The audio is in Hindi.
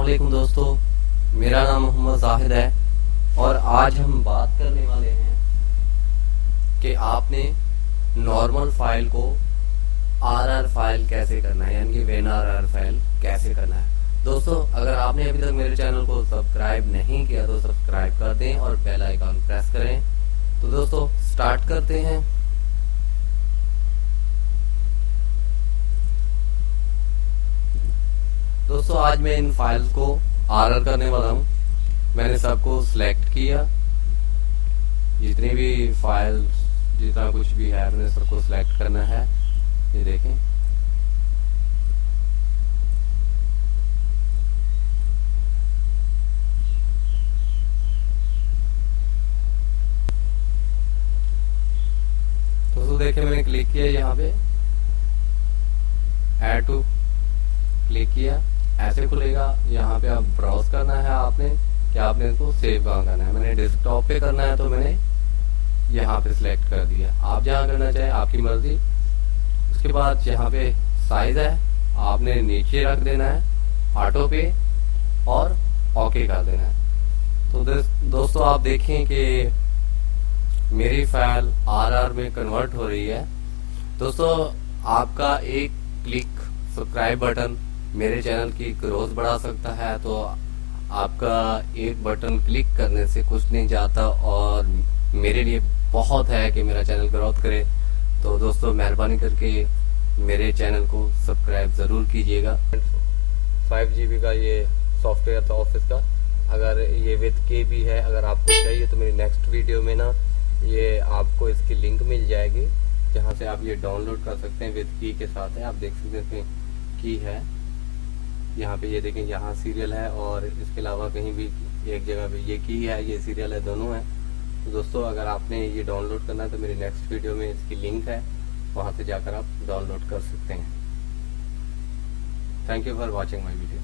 अस्सलाम वालेकुम दोस्तों, मेरा नाम मोहम्मद जाहिद है और आज हम बात करने वाले हैं कि आपने नॉर्मल फाइल को आरआर फाइल कैसे करना है, यानी कि वेन आरआर फाइल कैसे करना है। दोस्तों, अगर आपने अभी तक मेरे चैनल को सब्सक्राइब नहीं किया तो सब्सक्राइब कर दें और बेल आइकन प्रेस करें। तो दोस्तों स्टार्ट करते हैं। दोस्तों आज मैं इन फाइल्स को आरआर करने वाला हूँ। मैंने सबको सिलेक्ट किया, जितनी भी फाइल्स जितना कुछ भी है मैंने सबको सिलेक्ट करना है। ये देखें, दोस्तों देखिए मैंने क्लिक किया यहाँ पे ऐड टू, क्लिक किया, ऐसे खुलेगा। यहाँ पे आप ब्राउज करना है आपने कि आपने इसको सेव कहाँ करना है। मैंने डेस्कटॉप पे करना है तो मैंने यहाँ पे सिलेक्ट कर दिया। आप जहाँ करना चाहें आपकी मर्जी। उसके बाद यहाँ पे साइज है, आपने नीचे रख देना है, ऑटो पे और ओके कर देना है। तो दोस्तों आप देखें कि मेरी फाइल आरआर में कन्वर्ट हो रही है। दोस्तों आपका एक क्लिक सब्सक्राइब बटन मेरे चैनल की ग्रोथ बढ़ा सकता है, तो आपका एक बटन क्लिक करने से कुछ नहीं जाता और मेरे लिए बहुत है कि मेरा चैनल ग्रोथ करे। तो दोस्तों मेहरबानी करके मेरे चैनल को सब्सक्राइब ज़रूर कीजिएगा। 5 GB का ये सॉफ्टवेयर था ऑफिस का। अगर ये विद के भी है, अगर आपको चाहिए तो मेरी नेक्स्ट वीडियो में ना ये आपको इसकी लिंक मिल जाएगी, जहाँ से आप ये डाउनलोड कर सकते हैं। विद की के साथ है, आप देख सकते हैं इसमें की है। यहाँ पे ये देखें, यहाँ सीरियल है और इसके अलावा कहीं भी एक जगह पे ये की है, ये सीरियल है, दोनों है। तो दोस्तों अगर आपने ये डाउनलोड करना है तो मेरी नेक्स्ट वीडियो में इसकी लिंक है, वहाँ से जाकर आप डाउनलोड कर सकते हैं। Thank you for watching my video.